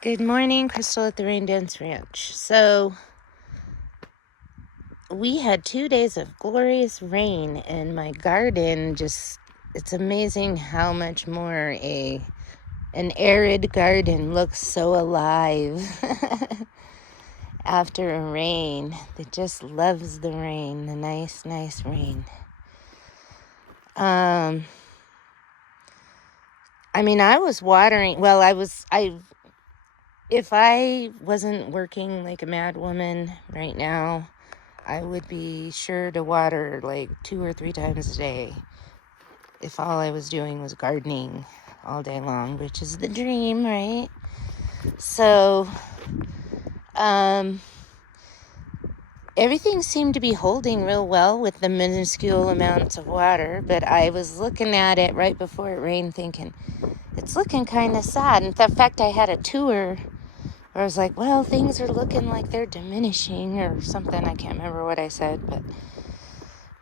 Good morning, Crystal at the Rain Dance Ranch. So, we had 2 days of glorious rain, and my garden it's amazing how much more an arid garden looks so alive after a rain. It just loves the rain, the nice rain. I was watering, if I wasn't working like a mad woman right now, I would be sure to water like 2 or 3 times a day if all I was doing was gardening all day long, which is the dream, right? So, everything seemed to be holding real well with the minuscule amounts of water, but I was looking at it right before it rained thinking, it's looking kind of sad. In fact, I had a tour where I was like, well, things are looking like they're diminishing or something. I can't remember what I said, but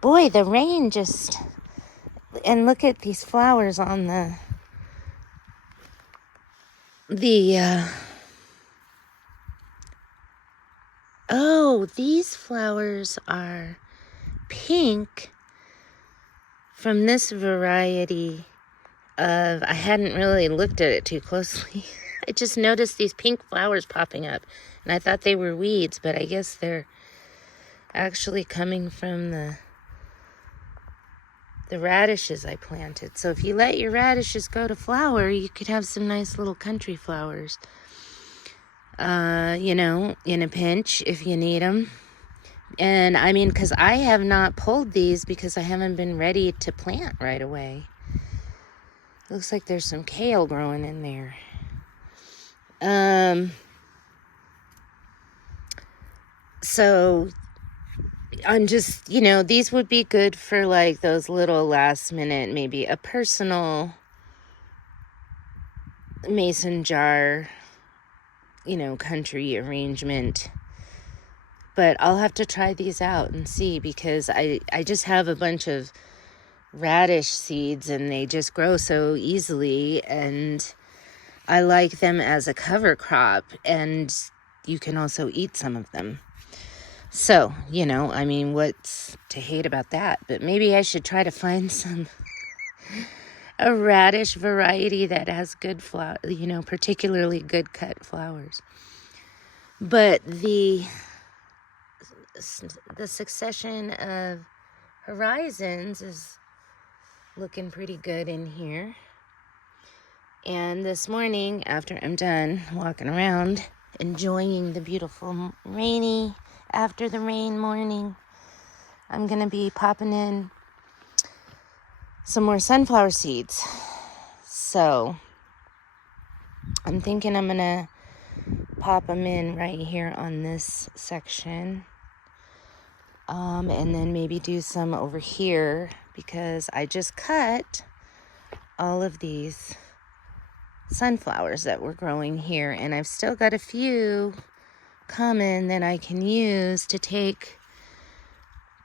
boy, the rain just... And look at these flowers on these flowers are pink from this variety I hadn't really looked at it too closely. I just noticed these pink flowers popping up, and I thought they were weeds, but I guess they're actually coming from the radishes I planted. So if you let your radishes go to flower, you could have some nice little country flowers. In a pinch if you need them. And because I have not pulled these because I haven't been ready to plant right away. Looks like there's some kale growing in there. So I'm just, these would be good for like those little last minute, maybe a personal mason jar, country arrangement. But I'll have to try these out and see, because I just have a bunch of radish seeds and they just grow so easily, and I like them as a cover crop, and you can also eat some of them. So, what's to hate about that? But maybe I should try to find a radish variety that has good flower, particularly good cut flowers. But the succession of horizons is looking pretty good in here. And this morning, after I'm done walking around, enjoying the beautiful rainy after the rain morning, I'm going to be popping in some more sunflower seeds. So I'm thinking I'm going to pop them in right here on this section. And then maybe do some over here, because I just cut all of these sunflowers that were growing here, and I've still got a few coming that I can use to take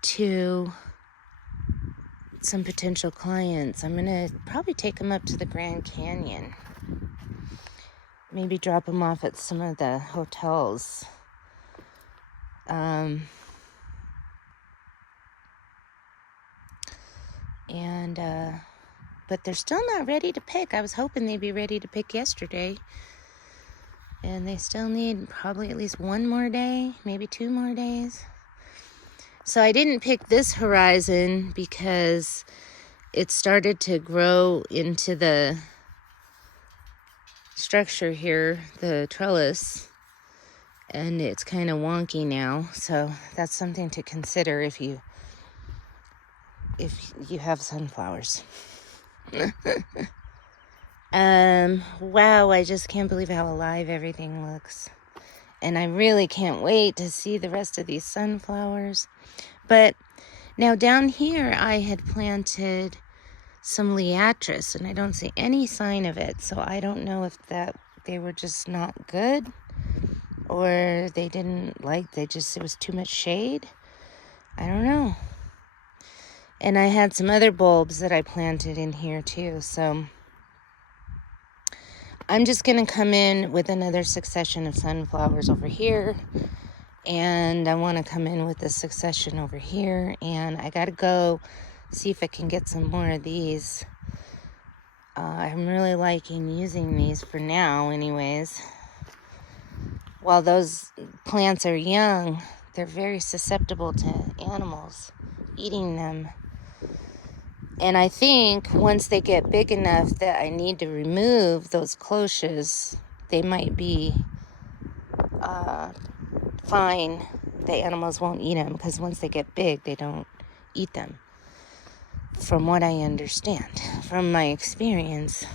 to some potential clients. I'm gonna probably take them up to the Grand Canyon, maybe drop them off at some of the hotels. But they're still not ready to pick. I was hoping they'd be ready to pick yesterday. And they still need probably at least 1 more day, maybe 2 more days. So I didn't pick this horizon because it started to grow into the structure here, the trellis, and it's kind of wonky now. So that's something to consider if you have sunflowers. Wow, I just can't believe how alive everything looks. And I really can't wait to see the rest of these sunflowers. But now down here I had planted some liatris, and I don't see any sign of it. So I don't know if they were just not good, or they didn't like, it was too much shade. I don't know. And I had some other bulbs that I planted in here too. So I'm just going to come in with another succession of sunflowers over here. And I want to come in with a succession over here. And I got to go see if I can get some more of these. I'm really liking using these for now anyways. While those plants are young, they're very susceptible to animals eating them. And I think once they get big enough that I need to remove those cloches, they might be fine. The animals won't eat them because once they get big, they don't eat them. From what I understand, from my experience.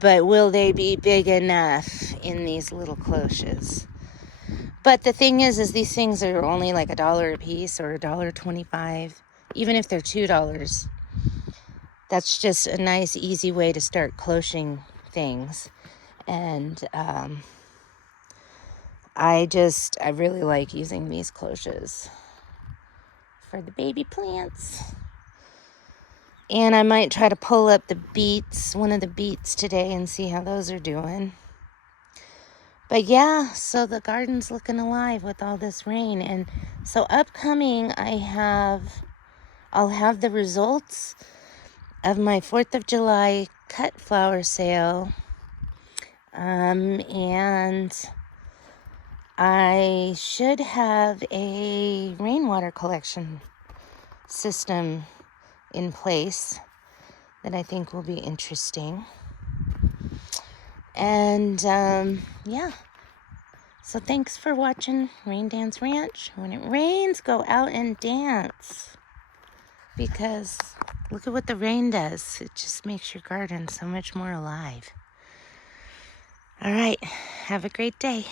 But will they be big enough in these little cloches? But the thing is these things are only like $1 a piece or $1.25, even if they're $2. That's just a nice, easy way to start cloching things. And I really like using these cloches for the baby plants. And I might try to pull up the beets, one of the beets today, and see how those are doing. But yeah, so the garden's looking alive with all this rain. And so upcoming, I'll have the results of my 4th of July cut flower sale. And I should have a rainwater collection system in place that I think will be interesting. And yeah, so thanks for watching Rain Dance Ranch. When it rains, go out and dance, because look at what the rain does. It just makes your garden so much more alive. All right, have a great day.